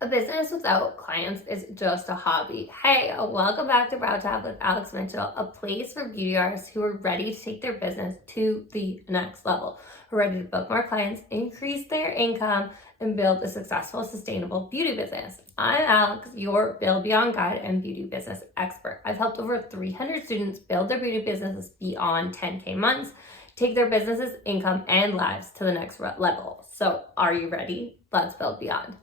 A business without clients is just a hobby. Hey, welcome back to Brow Talk with Alex Mitchell, a place for beauty artists who are ready to take their business to the next level, who are ready to book more clients, increase their income, and build a successful, sustainable beauty business. I'm Alex, your Build Beyond guide and beauty business expert. I've helped over 300 students build their beauty businesses beyond 10K months, take their businesses, income, and lives to the next level. So are you ready? Let's build beyond.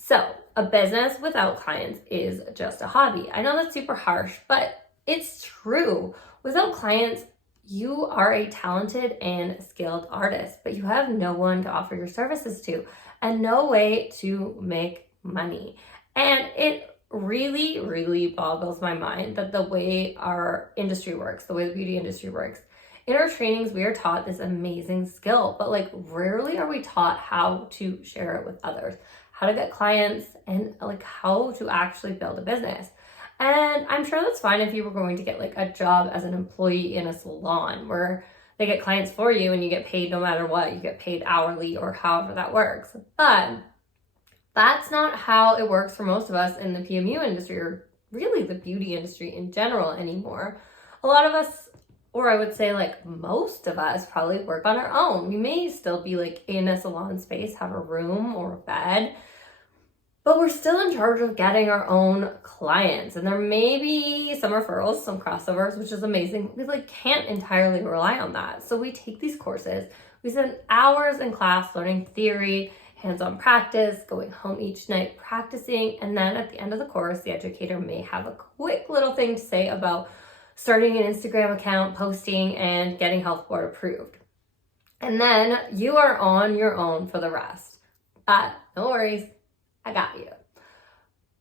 So a business without clients is just a hobby. I know that's super harsh, but it's true. Without clients, you are a talented and skilled artist, but you have no one to offer your services to and no way to make money. And it really, really boggles my mind that the way our industry works, the way the beauty industry works, in our trainings, we are taught this amazing skill, but rarely are we taught how to share it with others, how to get clients, and how to actually build a business. And I'm sure that's fine if you were going to get a job as an employee in a salon where they get clients for you and you get paid no matter what, you get paid hourly or however that works. But that's not how it works for most of us in the PMU industry, or really the beauty industry in general anymore. A lot of us, or I would say most of us, probably work on our own. We may still be in a salon space, have a room or a bed, but we're still in charge of getting our own clients. And there may be some referrals, some crossovers, which is amazing. We can't entirely rely on that. So we take these courses, we spend hours in class learning theory, hands-on practice, going home each night practicing, and then at the end of the course, the educator may have a quick little thing to say about starting an Instagram account, posting, and getting health board approved. And then you are on your own for the rest. But no worries, I got you.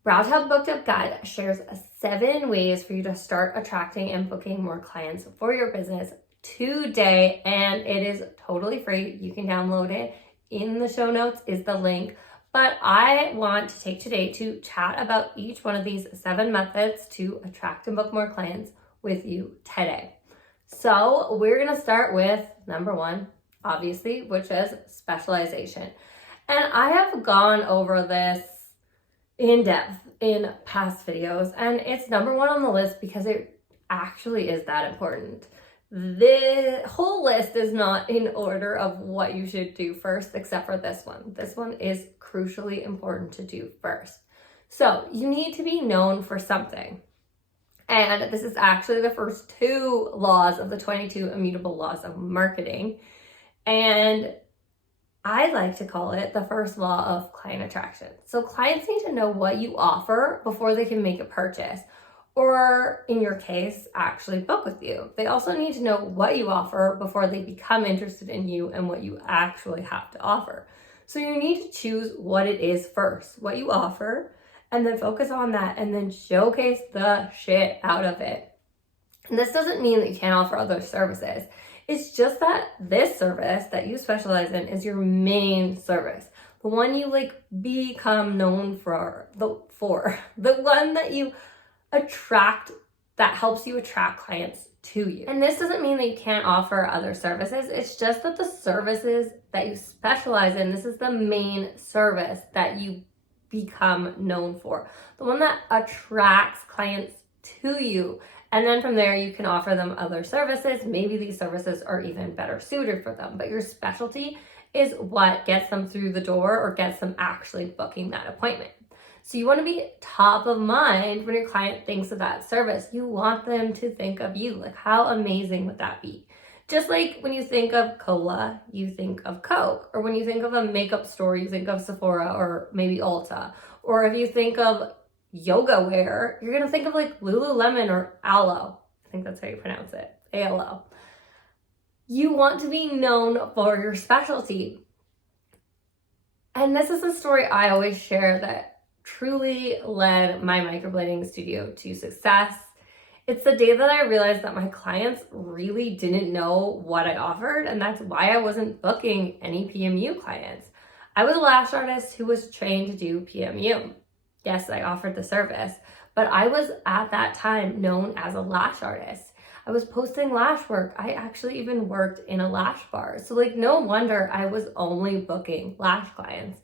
Brow Talk Booked Up Guide shares 7 ways for you to start attracting and booking more clients for your business today, and it is totally free. You can download it. In the show notes is the link. But I want to take today to chat about each one of these 7 methods to attract and book more clients with you today. So we're going to start with number 1, obviously, which is specialization. And I have gone over this in depth in past videos, and it's number 1 on the list because it actually is that important. The whole list is not in order of what you should do first, except for this one. This one is crucially important to do first. So you need to be known for something. And this is actually the first 2 laws of the 22 immutable laws of marketing. And I like to call it the first law of client attraction. So clients need to know what you offer before they can make a purchase, or in your case, actually book with you. They also need to know what you offer before they become interested in you and what you actually have to offer. So you need to choose what it is first, what you offer, and then focus on that and then showcase the shit out of it. And this doesn't mean that you can't offer other services. It's just that this service that you specialize in is your main service. The one you become known for, the one that you attract, that helps you attract clients to you. And this doesn't mean that you can't offer other services. It's just that the services that you specialize in, this is the main service that you become known for, the one that attracts clients to you. And then from there, you can offer them other services. Maybe these services are even better suited for them, but your specialty is what gets them through the door or gets them actually booking that appointment. So you want to be top of mind when your client thinks of that service. You want them to think of you. How amazing would that be? Just like when you think of cola, you think of Coke. Or when you think of a makeup store, you think of Sephora or maybe Ulta. Or if you think of yoga wear, you're going to think of Lululemon or Alo. I think that's how you pronounce it. ALO. You want to be known for your specialty. And this is a story I always share that truly led my microblading studio to success. It's the day that I realized that my clients really didn't know what I offered, and that's why I wasn't booking any PMU clients. I was a lash artist who was trained to do PMU. Yes, I offered the service, but I was at that time known as a lash artist. I was posting lash work. I actually even worked in a lash bar. So no wonder I was only booking lash clients.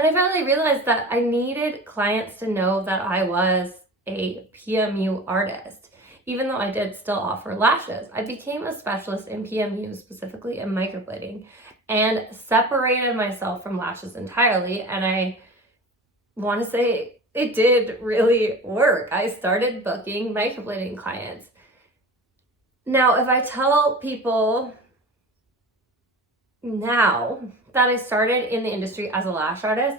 And I finally realized that I needed clients to know that I was a PMU artist. Even though I did still offer lashes, I became a specialist in PMU, specifically in microblading, and separated myself from lashes entirely. And I want to say it did really work. I started booking microblading clients. Now, if I tell people now that I started in the industry as a lash artist,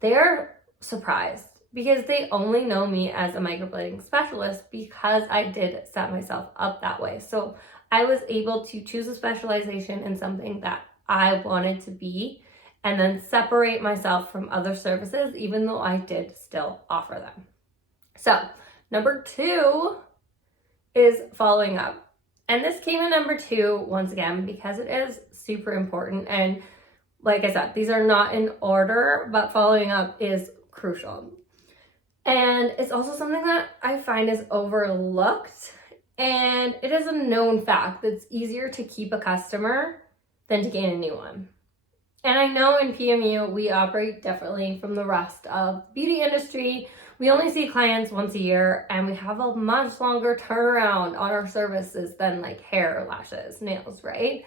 they're surprised because they only know me as a microblading specialist because I did set myself up that way. So I was able to choose a specialization in something that I wanted to be and then separate myself from other services, even though I did still offer them. So number 2 is following up. And this came in number 2 once again because it is super important. And like I said, these are not in order, but following up is crucial. And it's also something that I find is overlooked. And it is a known fact that it's easier to keep a customer than to gain a new one. And I know in PMU, we operate differently from the rest of the beauty industry. We only see clients once a year and we have a much longer turnaround on our services than like hair, lashes, nails, right?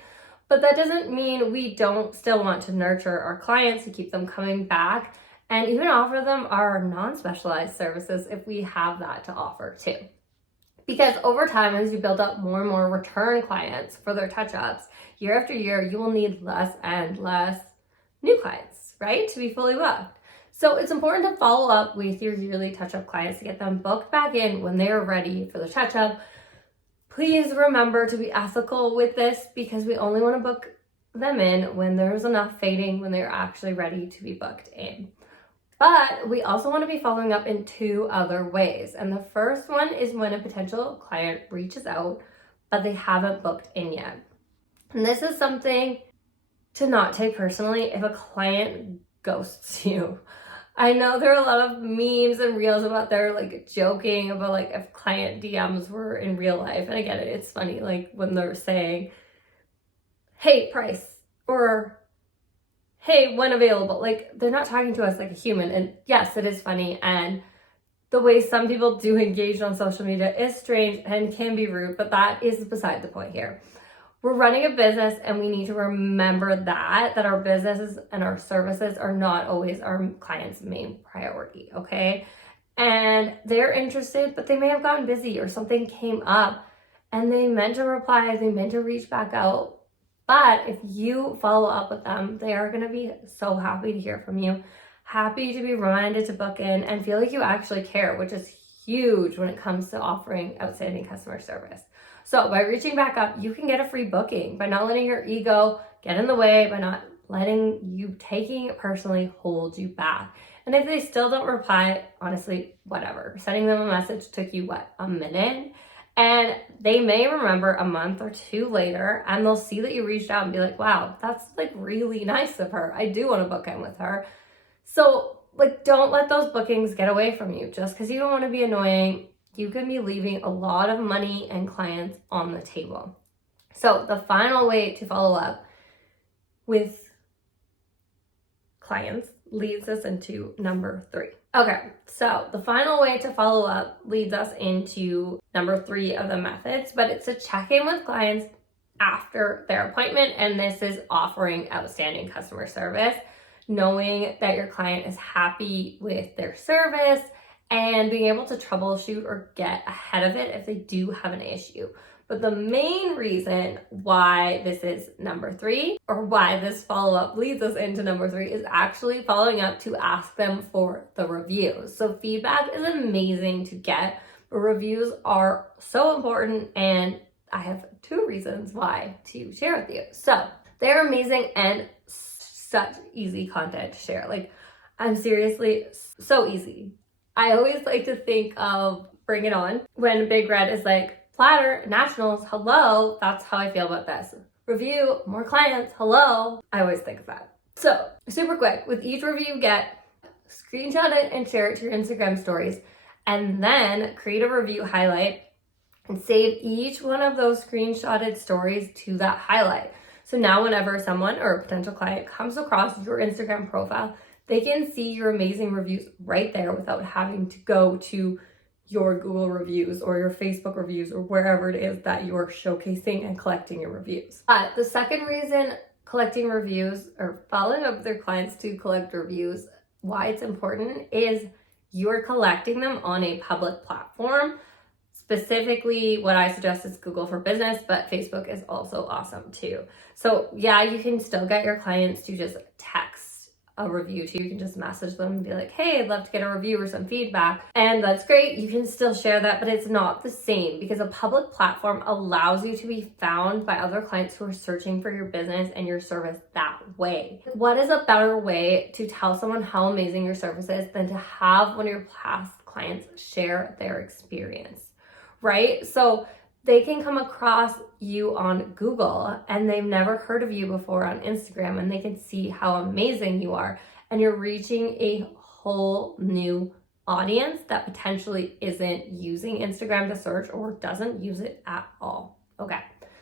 But that doesn't mean we don't still want to nurture our clients to keep them coming back and even offer them our non-specialized services if we have that to offer too. Because over time, as you build up more and more return clients for their touch-ups, year after year, you will need less and less new clients, right? To be fully booked. So it's important to follow up with your yearly touch-up clients to get them booked back in when they are ready for the touch-up. Please remember to be ethical with this because we only want to book them in when there's enough fading, when they're actually ready to be booked in. But we also want to be following up in 2 other ways. And the first one is when a potential client reaches out, but they haven't booked in yet. And this is something to not take personally if a client ghosts you. I know there are a lot of memes and reels about their like joking about like if client DMs were in real life. And I get it, it's funny, like when they're saying, hey, price, or hey, when available. Like they're not talking to us like a human. And yes, it is funny. And the way some people do engage on social media is strange and can be rude, but that is beside the point here. We're running a business and we need to remember that our businesses and our services are not always our client's main priority, okay? And they're interested, but they may have gotten busy or something came up and they meant to reply, they meant to reach back out. But if you follow up with them, they are gonna be so happy to hear from you, happy to be reminded to book in and feel like you actually care, which is huge when it comes to offering outstanding customer service. So by reaching back up, you can get a free booking by not letting your ego get in the way, by not letting you taking it personally hold you back. And if they still don't reply, honestly, whatever. Sending them a message took you, a minute? And they may remember a month or 2 later and they'll see that you reached out and be like, wow, that's like really nice of her. I do want to book in with her. So like, don't let those bookings get away from you just because you don't want to be annoying. You can be leaving a lot of money and clients on the table. So the final way to follow up with clients leads us into number 3. Okay, so the final way to follow up leads us into number 3 of the methods, but it's to check in with clients after their appointment. And this is offering outstanding customer service, knowing that your client is happy with their service and being able to troubleshoot or get ahead of it if they do have an issue. But the main reason why this is number 3, or why this follow-up leads us into number 3, is actually following up to ask them for the reviews. So feedback is amazing to get, but reviews are so important, and I have 2 reasons why to share with you. So they're amazing and such easy content to share. Like, I'm seriously so easy. I always like to think of Bring It On when Big Red is like, Platter, Nationals, hello. That's how I feel about this. Review, more clients, hello. I always think of that. So super quick, with each review you get, screenshot it and share it to your Instagram stories, and then create a review highlight and save each one of those screenshotted stories to that highlight. So now whenever someone or a potential client comes across your Instagram profile, They can see your amazing reviews right there without having to go to your Google reviews or your Facebook reviews or wherever it is that you're showcasing and collecting your reviews. But the second reason collecting reviews or following up with your clients to collect reviews, why it's important is you're collecting them on a public platform. Specifically, what I suggest is Google for Business, but Facebook is also awesome too. So yeah, you can still get your clients to just text a review to you. You can just message them and be like, hey, I'd love to get a review or some feedback. And that's great. You can still share that, but it's not the same because a public platform allows you to be found by other clients who are searching for your business and your service that way. What is a better way to tell someone how amazing your service is than to have one of your past clients share their experience, right? So they can come across you on Google and they've never heard of you before on Instagram, and they can see how amazing you are, and you're reaching a whole new audience that potentially isn't using Instagram to search or doesn't use it at all. Okay,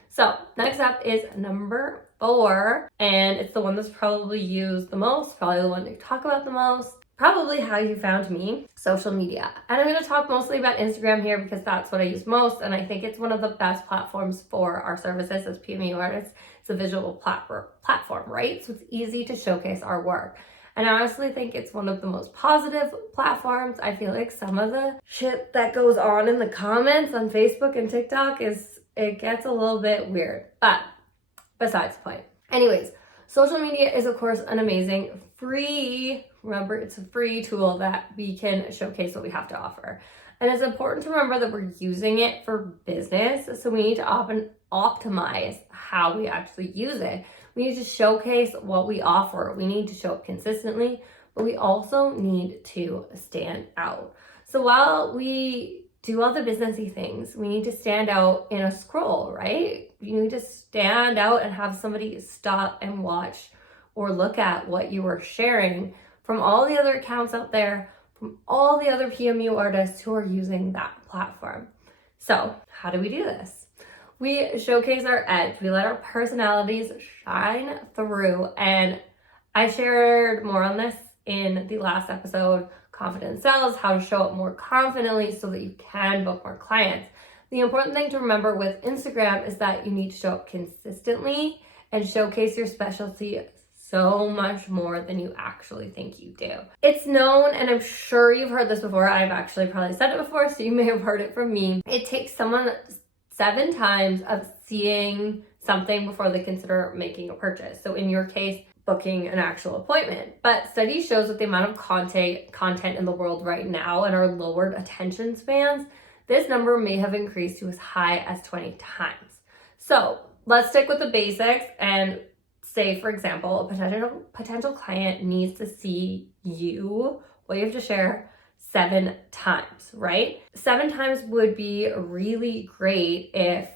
so next up is number 4, and it's the one that's probably used the most, probably the one to talk about the most. Probably how you found me, social media. And I'm going to talk mostly about Instagram here because that's what I use most, and I think it's one of the best platforms for our services as PMU artists. It's a visual platform, right? So it's easy to showcase our work. And I honestly think it's one of the most positive platforms. I feel like some of the shit that goes on in the comments on Facebook and TikTok it gets a little bit weird, but besides the point. Anyways, social media is of course an amazing remember, it's a free tool that we can showcase what we have to offer. And it's important to remember that we're using it for business. So we need to optimize how we actually use it. We need to showcase what we offer. We need to show up consistently, but we also need to stand out. So while we do all the businessy things, we need to stand out in a scroll, right? You need to stand out and have somebody stop and watch or look at what you are sharing from all the other accounts out there, from all the other PMU artists who are using that platform. So how do we do this? We showcase our edge. We let our personalities shine through. And I shared more on this in the last episode, Confident Sales, how to show up more confidently so that you can book more clients. The important thing to remember with Instagram is that you need to show up consistently and showcase your specialty so much more than you actually think you do. It's known, and I'm sure you've heard this before, I've actually probably said it before, so you may have heard it from me. It takes someone 7 times of seeing something before they consider making a purchase. So in your case, booking an actual appointment. But study shows that the amount of content in the world right now and our lowered attention spans, this number may have increased to as high as 20 times. So let's stick with the basics and say, for example, a potential client needs to see you, what you have to share, 7 times, right? 7 times would be really great if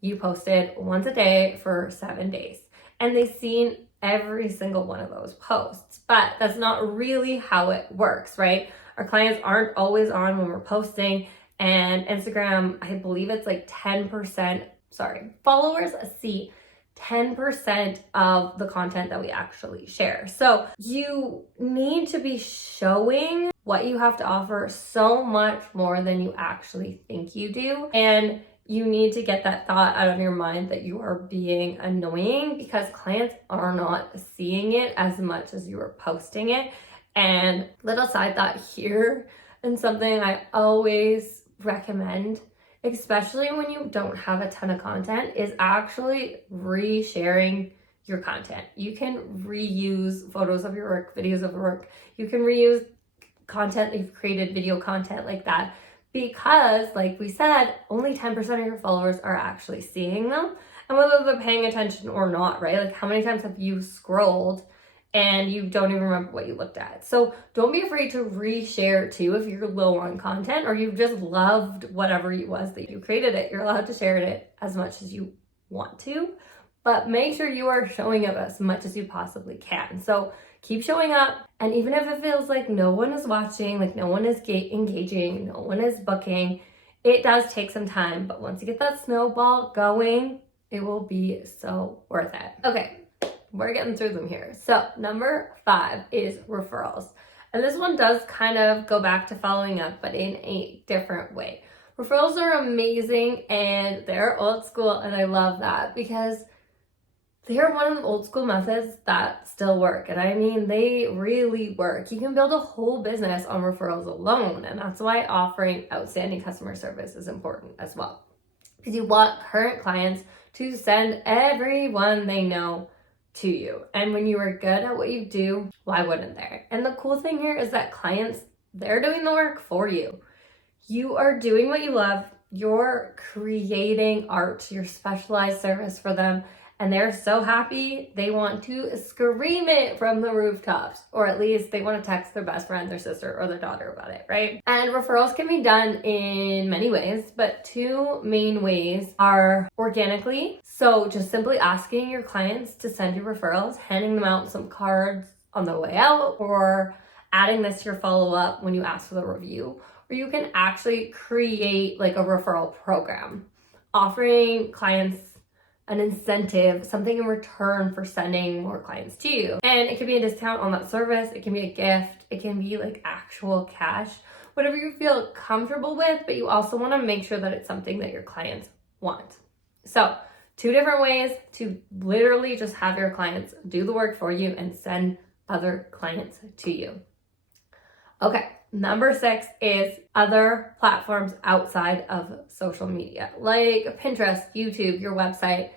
you posted once a day for 7 days and they've seen every single one of those posts. But that's not really how it works, right? Our clients aren't always on when we're posting, and Instagram, I believe it's like 10%, followers see 10% of the content that we actually share. So you need to be showing what you have to offer so much more than you actually think you do. And you need to get that thought out of your mind that you are being annoying because clients are not seeing it as much as you are posting it. And little side thought here, and something I always recommend, especially when you don't have a ton of content, is actually resharing your content. You can reuse photos of your work, videos of your work. You can reuse content that you've created, video content like that, because like we said, only 10% of your followers are actually seeing them. And whether they're paying attention or not, right? Like how many times have you scrolled and you don't even remember what you looked at? So don't be afraid to reshare too if you're low on content or you've just loved whatever it was that you created it. You're allowed to share it as much as you want to, but make sure you are showing up as much as you possibly can. So keep showing up, and even if it feels like no one is watching, like no one is engaging, no one is booking, it does take some time, but once you get that snowball going, it will be so worth it. Okay, we're getting through them here. So number 5 is referrals. And this one does kind of go back to following up, but in a different way. Referrals are amazing and they're old school, and I love that because they're one of the old school methods that still work. And I mean, they really work. You can build a whole business on referrals alone. And that's why offering outstanding customer service is important as well. Because you want current clients to send everyone they know to you. And when you are good at what you do, why wouldn't they? And the cool thing here is that clients, they're doing the work for you. You are doing what you love. You're creating art, your specialized service for them. And they're so happy, they want to scream it from the rooftops, or at least they want to text their best friend, their sister, or their daughter about it, right? And referrals can be done in many ways, but 2 main ways are organically. So just simply asking your clients to send you referrals, handing them out some cards on the way out, or adding this to your follow-up when you ask for the review. Or you can actually create like a referral program, offering clients an incentive, something in return for sending more clients to you. And it can be a discount on that service, it can be a gift, it can be like actual cash, whatever you feel comfortable with, but you also want to make sure that it's something that your clients want. So 2 different ways to literally just have your clients do the work for you and send other clients to you. Okay, number 6 is other platforms outside of social media, like Pinterest, YouTube, your website,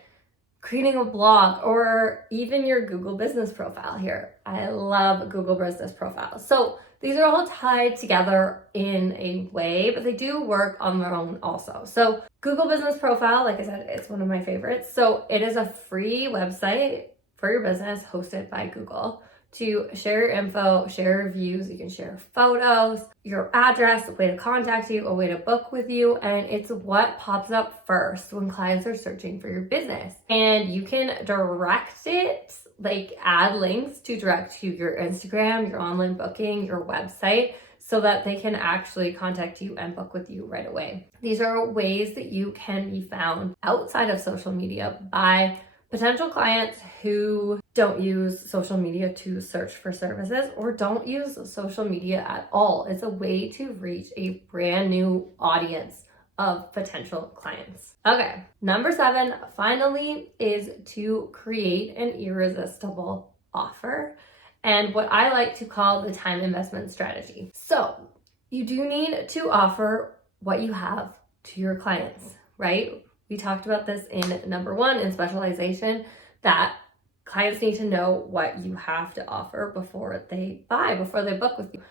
creating a blog, or even your Google business profile here. I love Google business profiles. So these are all tied together in a way, but they do work on their own also. So Google business profile, like I said, it's one of my favorites. So it is a free website for your business hosted by Google to share your info, share reviews, you can share photos, your address, a way to contact you, a way to book with you, and it's what pops up first when clients are searching for your business. And you can direct it, like add links to direct to your Instagram, your online booking, your website, so that they can actually contact you and book with you right away. These are ways that you can be found outside of social media by potential clients who don't use social media to search for services or don't use social media at all. It's a way to reach a brand new audience of potential clients. Okay, number 7, finally, is to create an irresistible offer and what I like to call the time investment strategy. So you do need to offer what you have to your clients, right? We talked about this in number 1 in specialization, that clients need to know what you have to offer before they buy, before they book with you.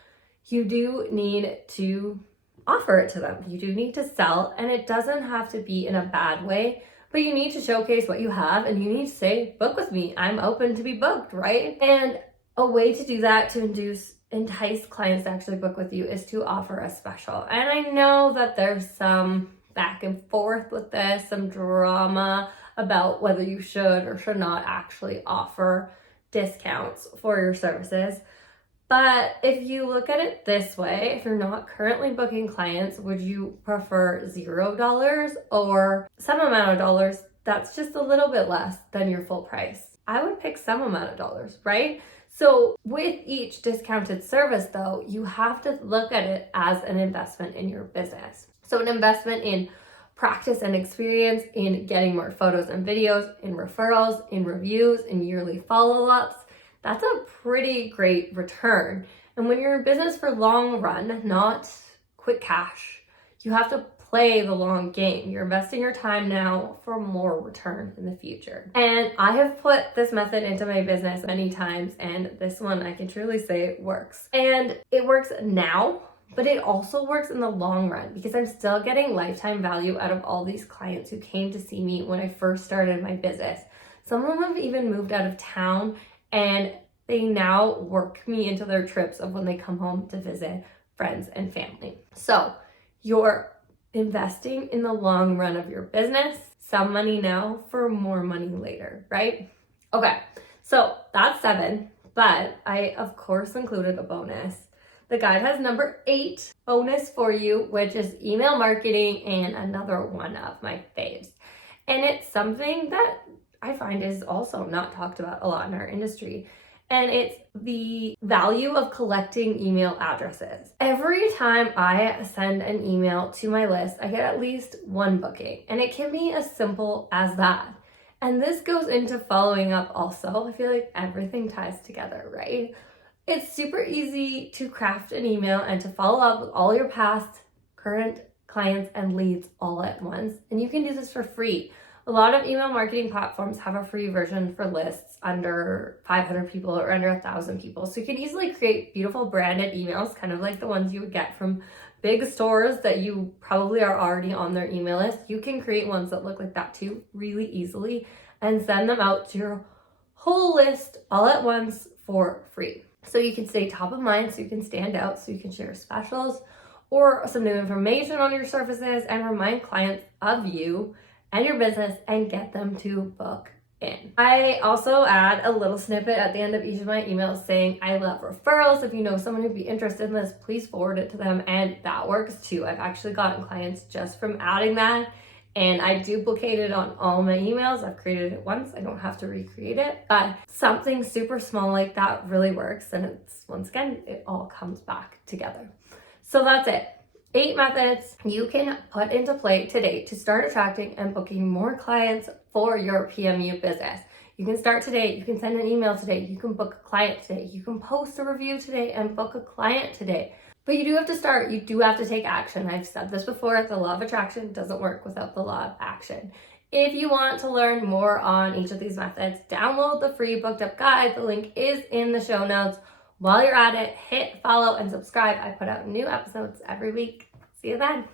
You do need to offer it to them. You do need to sell, and it doesn't have to be in a bad way, but you need to showcase what you have and you need to say, book with me. I'm open to be booked, right? And a way to do that, to entice clients to actually book with you, is to offer a special. And I know that there's some back and forth with this, some drama about whether you should or should not actually offer discounts for your services. But if you look at it this way, if you're not currently booking clients, would you prefer $0 or some amount of dollars that's just a little bit less than your full price? I would pick some amount of dollars, right? So with each discounted service though, you have to look at it as an investment in your business. So an investment in practice and experience, in getting more photos and videos, in referrals, in reviews, in yearly follow-ups. That's a pretty great return. And when you're in business for long run, not quick cash, you have to play the long game. You're investing your time now for more return in the future. And I have put this method into my business many times, and this one I can truly say it works. And it works now, but it also works in the long run because I'm still getting lifetime value out of all these clients who came to see me when I first started my business. Some of them have even moved out of town, and they now work me into their trips of when they come home to visit friends and family. So you're investing in the long run of your business, some money now for more money later, right? Okay, so that's 7, but I of course included a bonus. The guide has number 8 bonus for you, which is email marketing, and another one of my faves. And it's something that I find is also not talked about a lot in our industry. And it's the value of collecting email addresses. Every time I send an email to my list, I get at least one booking, and it can be as simple as that. And this goes into following up also. I feel like everything ties together, right? It's super easy to craft an email and to follow up with all your past, current clients and leads all at once. And you can do this for free. A lot of email marketing platforms have a free version for lists under 500 people or under 1,000 people. So you can easily create beautiful branded emails, kind of like the ones you would get from big stores that you probably are already on their email list. You can create ones that look like that too, really easily, and send them out to your whole list all at once for free. So you can stay top of mind, so you can stand out, so you can share specials or some new information on your services and remind clients of you and your business and get them to book in. I also add a little snippet at the end of each of my emails saying, I love referrals. If you know someone who'd be interested in this, please forward it to them. And that works too. I've actually gotten clients just from adding that. And I duplicate it on all my emails. I've created it once. I don't have to recreate it. But something super small like that really works. And it's, once again, it all comes back together. So that's it. 8 methods you can put into play today to start attracting and booking more clients for your PMU business. You can start today. You can send an email today. You can book a client today. You can post a review today and book a client today. But you do have to start. You do have to take action. I've said this before. The law of attraction doesn't work without the law of action. If you want to learn more on each of these methods, download the free booked up guide. The link is in the show notes. While you're at it, hit follow and subscribe. I put out new episodes every week. See you then.